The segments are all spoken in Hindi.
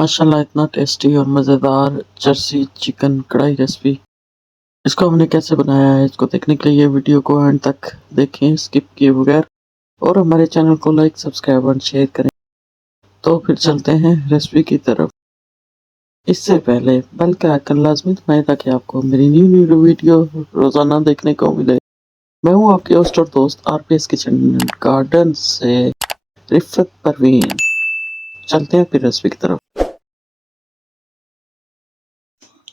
माशाल्लाह इतना टेस्टी और मज़ेदार जर्सी चिकन कढ़ाई रेसिपी। इसको हमने कैसे बनाया है, इसको देखने के लिए वीडियो को एंड तक देखें स्किप किए बगैर, और हमारे चैनल को लाइक, सब्सक्राइब और शेयर करें। तो फिर चलते हैं रेसिपी की तरफ। इससे पहले बेल का आइकन लाजमी दबाएं ताकि आपको मेरी न्यू वीडियो रोज़ाना देखने को मिले। मैं हूँ आपके होस्ट और दोस्त आरपीएस किचन गार्डन से रिफत परवीन। चलते हैं फिर रेसिपी की तरफ।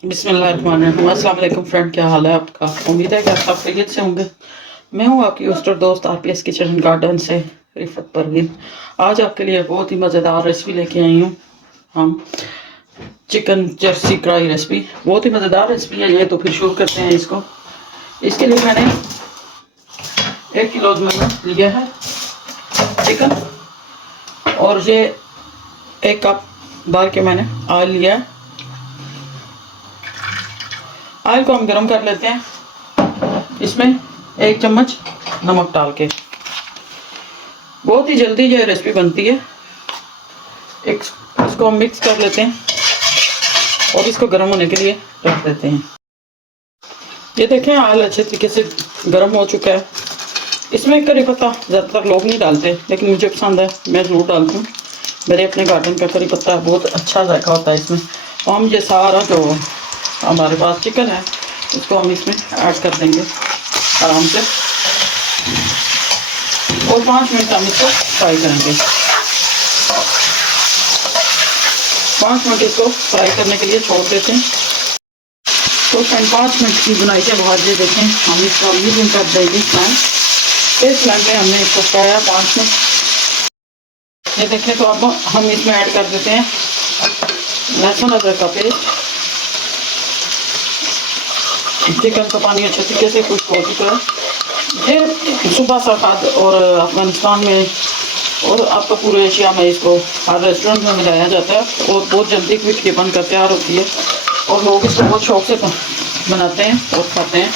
बिस्मिल्लाहिर्रहमानिर्रहीम। अस्सलाम वालेकुम फ्रेंड, क्या हाल है आपका? उम्मीद है कि आप सब खैरियत से होंगे। मैं हूँ आपकी होस्ट और दोस्त आरपीएस किचन एंड गार्डन से रिफत परवीन। आज आपके लिए बहुत ही मज़ेदार रेसिपी लेके आई हूँ। हम चिकन जर्सी कढ़ाई रेसिपी, बहुत ही मज़ेदार रेसिपी है ये। तो फिर शुरू करते हैं इसको। इसके लिए मैंने 1 किलो मैंने लिया है चिकन, और ये 1 कप डाल के मैंने ऑयल लिया है। ऑयल को हम गर्म कर लेते हैं। इसमें 1 चम्मच नमक डाल के, बहुत ही जल्दी ये रेसिपी बनती है। इसको हम मिक्स कर लेते हैं और इसको गर्म होने के लिए रख देते हैं। ये देखें ऑयल अच्छे तरीके से गर्म हो चुका है। इसमें करी पत्ता ज़्यादातर लोग नहीं डालते, लेकिन मुझे पसंद है, मैं ज़रूर डालती हूँ। मेरे अपने गार्डन का करी पत्ता बहुत अच्छा जायका होता है इसमें। तो हम ये सारा जो हमारे पास चिकन है इसको हम इसमें ऐड कर देंगे आराम से, और 5 मिनट हम इसको फ्राई करेंगे। 5 मिनट इसको फ्राई करने के लिए छोड़ देते हैं। तो 5 मिनट की बुनाई के बाद ये देखें हम इसको मीडियम कर देंगे फ्लेम। इस फ्लेम पे हमने इसको पकाया 5 मिनट। ये देखें तो अब हम इसमें ऐड कर देते हैं लहसुन अदरक का पेस्ट। चिकन का पानी अच्छे तरीके से खुश्क हो चुका है। ये सुबह सरकात और अफगानिस्तान में और आपका पूरे एशिया में इसको हर रेस्टोरेंट में मिलाया जाता है, और बहुत जल्दी क्विक ये बनकर तैयार होती है, और लोग इसको बहुत शौक से बनाते हैं और खाते हैं,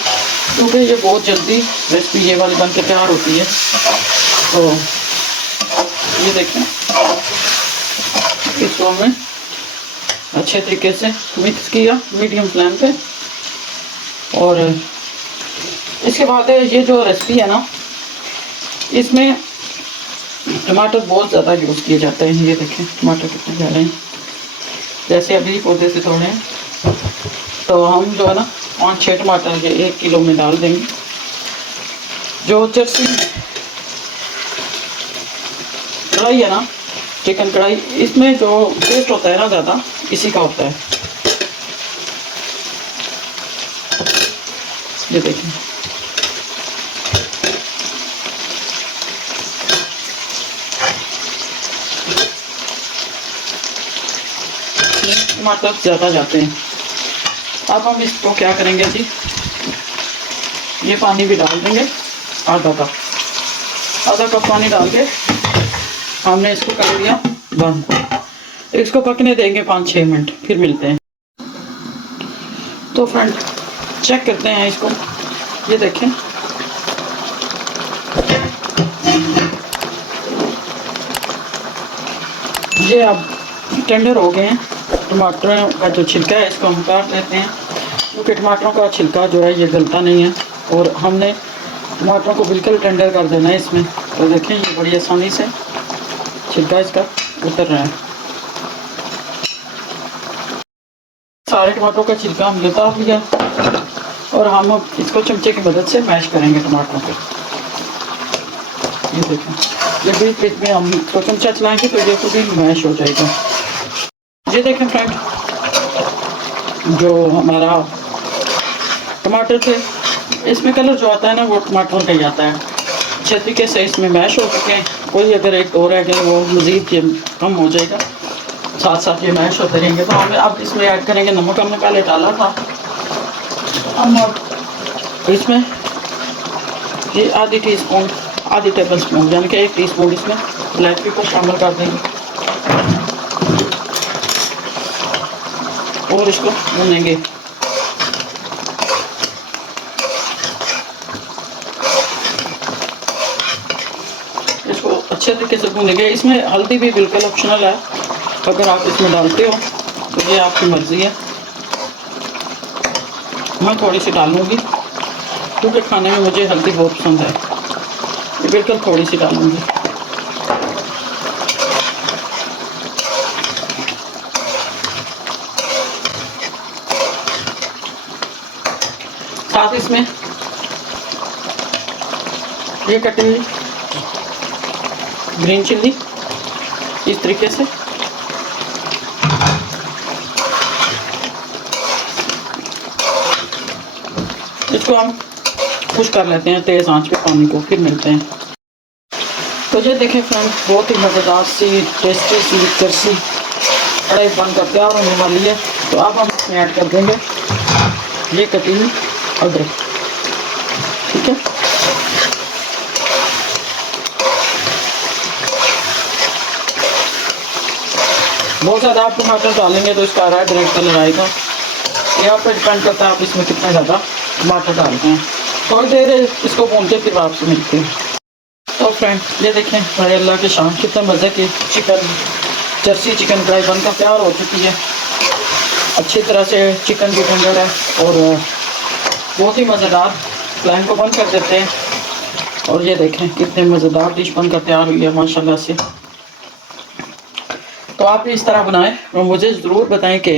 क्योंकि ये बहुत जल्दी रेसिपी ये वाली बनकर तैयार होती है। तो ये देखें, इसको हमने अच्छे तरीके से मिक्स किया मीडियम फ्लेम पे। और इसके बाद ये जो रेसिपी है ना, इसमें टमाटर बहुत ज़्यादा यूज़ किए जाते हैं। ये देखें टमाटर कितने ज़्यादा हैं, जैसे अभी पौधे से तोड़े हैं। तो हम जो है ना 5-6 टमाटर ये 1 किलो में डाल देंगे। जो जर्सी कढ़ाई है ना, चिकन कढ़ाई, इसमें जो टेस्ट होता है ना ज़्यादा इसी का होता है। ये देखें टमाटर ज़्यादा जाते हैं। अब हम इसको क्या करेंगे जी, ये पानी भी डाल देंगे आधा कप पानी डाल के हमने इसको कर दिया बंद। इसको पकने देंगे 5-6 मिनट, फिर मिलते हैं। तो फ्रेंड चेक करते हैं इसको। ये देखें ये अब टेंडर हो गए हैं। टमाटर का जो छिलका है इसको हम काट लेते हैं, क्योंकि टमाटरों का छिलका जो है ये गलता नहीं है, और हमने टमाटरों को बिल्कुल टेंडर कर देना है इसमें। तो देखें ये बड़ी आसानी से छिलका इसका उतर रहा है। सारे टमाटरों का छिलका हमने उतार लिया, और हम अब इसको चमचे की मदद से मैश करेंगे टमाटरों को। ये देखें, ये बीच में हम इसको चमचा चलाएंगे तो ये खुद ही मैश हो जाएगा। ये देखें फ्रेंड, जो हमारा टमाटर थे इसमें कलर जो आता है ना वो टमाटर का ही आता है। अच्छे तरीके से इसमें मैश हो चुके हैं। कोई अगर एक और रह गया वो मज़ीद कम हो जाएगा, साथ साथ ये मैश होते रहेंगे। तो हमें अब इसमें ऐड करेंगे नमक। हमने पहले डाला था, हम इसमें ये आधी टेबल स्पून यानी कि 1 टीस्पून इसमें ब्लैक पेपर शामिल कर देंगे, और इसको भूनेंगे। इसको अच्छे तरीके से भूनेंगे। इसमें हल्दी भी बिल्कुल ऑप्शनल है, अगर आप इसमें डालते हो तो ये आपकी मर्ज़ी है। मैं थोड़ी सी डालूँगी क्योंकि खाने में मुझे हल्दी बहुत पसंद है, ये बिल्कुल थोड़ी सी डालूँगी। साथ इसमें ये कटी हुई ग्रीन चिल्ली इस तरीके से, इसको हम खुश कर लेते हैं तेज़ आंच पे पानी को, फिर मिलते हैं। तो ये देखें फ्रेंड, बहुत ही मज़ेदार सी टेस्टी सी जर्सी कढ़ाई बनकर तैयार होने वाली है। तो अब हम इसमें ऐड कर देंगे ये कटी हुई अदरक, ठीक है। बहुत ज़्यादा आप टमाटर डालेंगे तो इसका रेड रेड कलर आएगा, ये आप पे डिपेंड करता है आप इसमें कितना ज़्यादा टमाटर डालते हैं। थोड़ी देर इसको भूनते फिर आपसे मिलते हैं। तो फ्रेंड ये देखें, भाई अल्लाह के शाम कितने मज़े की चिकन जर्सी चिकन कढ़ाई बनकर तैयार हो चुकी है। अच्छी तरह से चिकन भी टेंडर है और बहुत ही मज़ेदार। फ्लेम को बंद कर देते हैं और ये देखें कितने मज़ेदार डिश बनकर तैयार हुई है माशाल्लाह से। तो आप भी इस तरह बनाएं और मुझे ज़रूर बताएं कि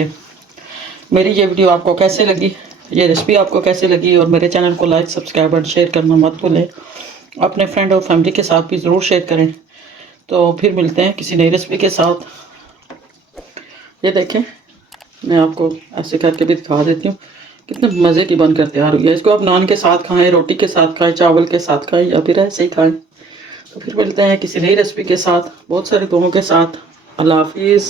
मेरी ये वीडियो आपको कैसे लगी, ये रेसिपी आपको कैसे लगी। और मेरे चैनल को लाइक सब्सक्राइब और शेयर करना मत भूलें। अपने फ्रेंड और फैमिली के साथ भी ज़रूर शेयर करें। तो फिर मिलते हैं किसी नई रेसिपी के साथ। ये देखें, मैं आपको ऐसे करके भी दिखा देती हूँ कितने मज़े की बनकर तैयार हुई है। इसको आप नान के साथ खाएं, रोटी के साथ खाएं, चावल के साथ खाएं या फिर ऐसे ही खाएं। तो फिर मिलते हैं किसी नई रेसिपी के साथ, बहुत सारे दुआओं के साथ। अल्लाह हाफिज़।